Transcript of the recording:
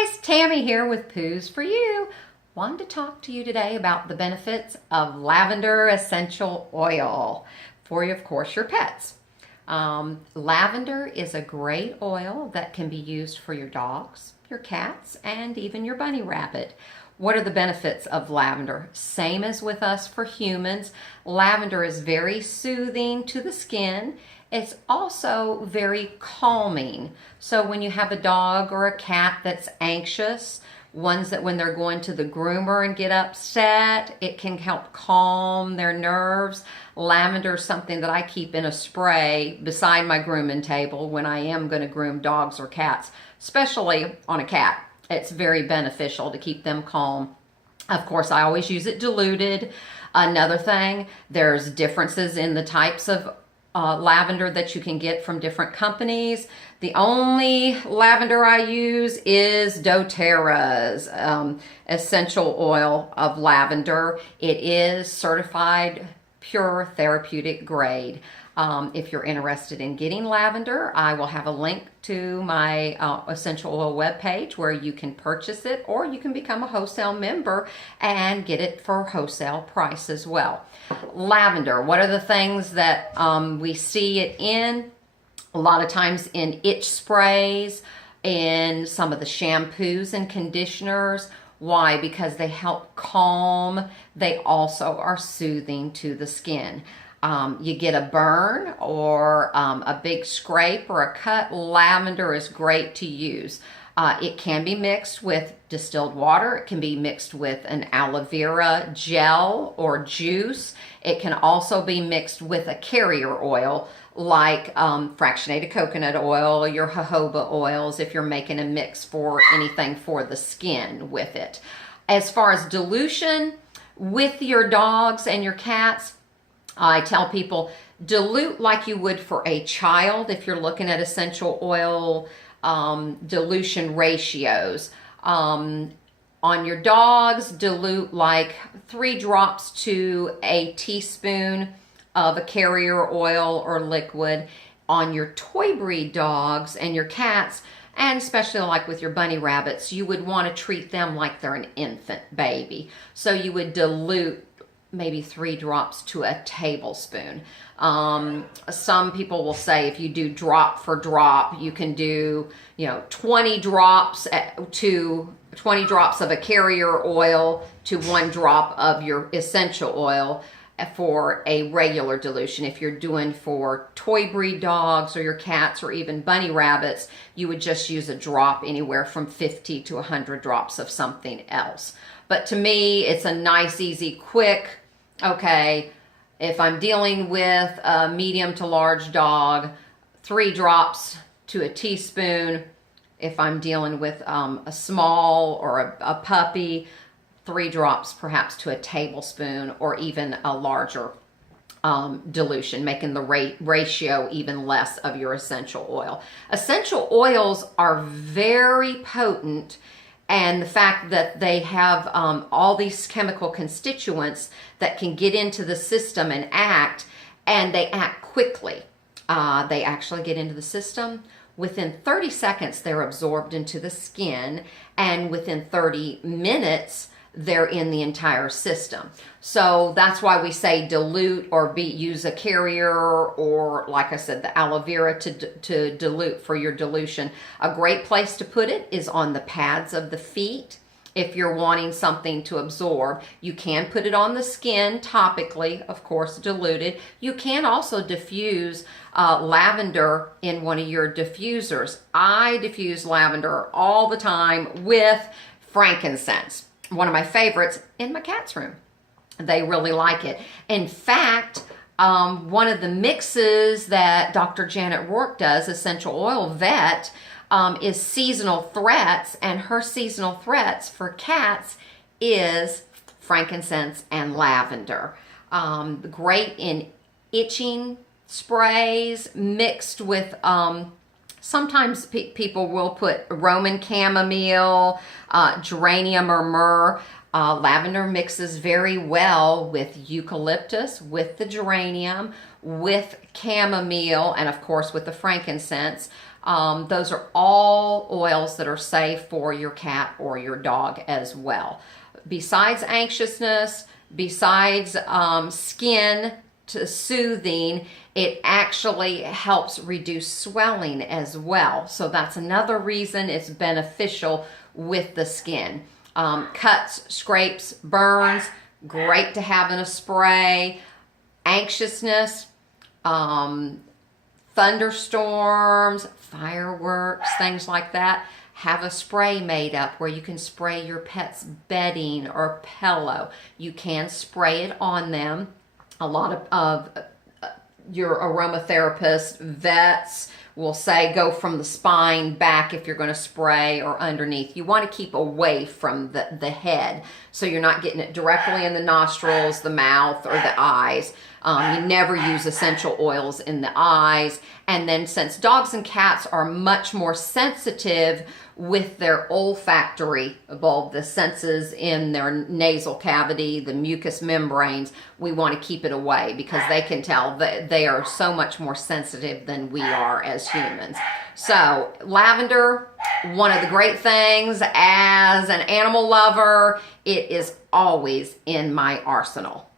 guys, Tammy here with Poos for You. Wanted to talk to you today about the benefits of lavender essential oil for, of course, your pets. Lavender is a great oil that can be used for your dogs, your cats, and even your bunny rabbit. What are the benefits of lavender? Same as with us for humans. Lavender is very soothing to the skin. It's also very calming. So when you have a dog or a cat that's anxious, ones that when they're going to the groomer and get upset, it can help calm their nerves. Lavender is something that I keep in a spray beside my grooming table when I am going to groom dogs or cats, especially on a cat. It's very beneficial to keep them calm. Of course, I always use it diluted. Another thing, there's differences in the types of lavender that you can get from different companies. The only lavender I use is doTerra's essential oil of lavender. It is certified pure therapeutic grade. If you're interested in getting lavender, I will have a link to my essential oil webpage where you can purchase it, or you can become a wholesale member and get it for wholesale price as well. Lavender, what are the things that we see it in? A lot of times in itch sprays, in some of the shampoos and conditioners. Why? Because they help calm. They also are soothing to the skin. You get a burn or a big scrape or a cut, lavender is great to use. It can be mixed with distilled water. It can be mixed with an aloe vera gel or juice. It can also be mixed with a carrier oil like fractionated coconut oil, your jojoba oils, if you're making a mix for anything for the skin with it. As far as dilution with your dogs and your cats, I tell people dilute like you would for a child if you're looking at essential oil dilution ratios. On your dogs, dilute like 3 drops to a teaspoon of a carrier oil or liquid. On your toy breed dogs and your cats, and especially like with your bunny rabbits, you would want to treat them like they're an infant baby. So you would dilute maybe 3 drops to a tablespoon. Some people will say if you do drop for drop, you can do 20 drops to 20 drops of a carrier oil to 1 drop of your essential oil for a regular dilution. If you're doing for toy breed dogs or your cats or even bunny rabbits, you would just use a drop, anywhere from 50 to 100 drops of something else. But to me, it's a nice, easy, quick, okay, if I'm dealing with a medium to large dog, 3 drops to a teaspoon. If I'm dealing with a small or a puppy, 3 drops perhaps to a tablespoon, or even a larger dilution, making the ratio even less of your essential oil. Essential oils are very potent, and the fact that they have all these chemical constituents that can get into the system and they act quickly. They actually get into the system. Within 30 seconds, they're absorbed into the skin, and within 30 minutes, they're in the entire system. So that's why we say dilute or use a carrier, or like I said, the aloe vera to dilute for your dilution. A great place to put it is on the pads of the feet. If you're wanting something to absorb, you can put it on the skin topically, of course, diluted. You can also diffuse lavender in one of your diffusers. I diffuse lavender all the time with frankincense. One of my favorites in my cat's room. They really like it. In fact, one of the mixes that Dr. Janet Rourke does, Essential Oil Vet, is Seasonal Threats, and her seasonal threats for cats is frankincense and lavender. Great in itching sprays mixed with sometimes people will put Roman chamomile, geranium or myrrh. Lavender mixes very well with eucalyptus, with the geranium, with chamomile, and of course with the frankincense. Those are all oils that are safe for your cat or your dog as well. Besides anxiousness, besides skin to soothing, it actually helps reduce swelling as well. So that's another reason it's beneficial with the skin. Cuts, scrapes, burns, great to have in a spray. Anxiousness, thunderstorms, fireworks, things like that. Have a spray made up where you can spray your pet's bedding or pillow. You can spray it on them. A lot of your aromatherapists, vets will say go from the spine back if you're going to spray, or underneath. You want to keep away from the head so you're not getting it directly in the nostrils, the mouth, or the eyes. You never use essential oils in the eyes. And then since dogs and cats are much more sensitive with their olfactory bulb, the senses in their nasal cavity, the mucous membranes, we want to keep it away because they can tell that they are so much more sensitive than we are as humans. So lavender, one of the great things as an animal lover, it is always in my arsenal.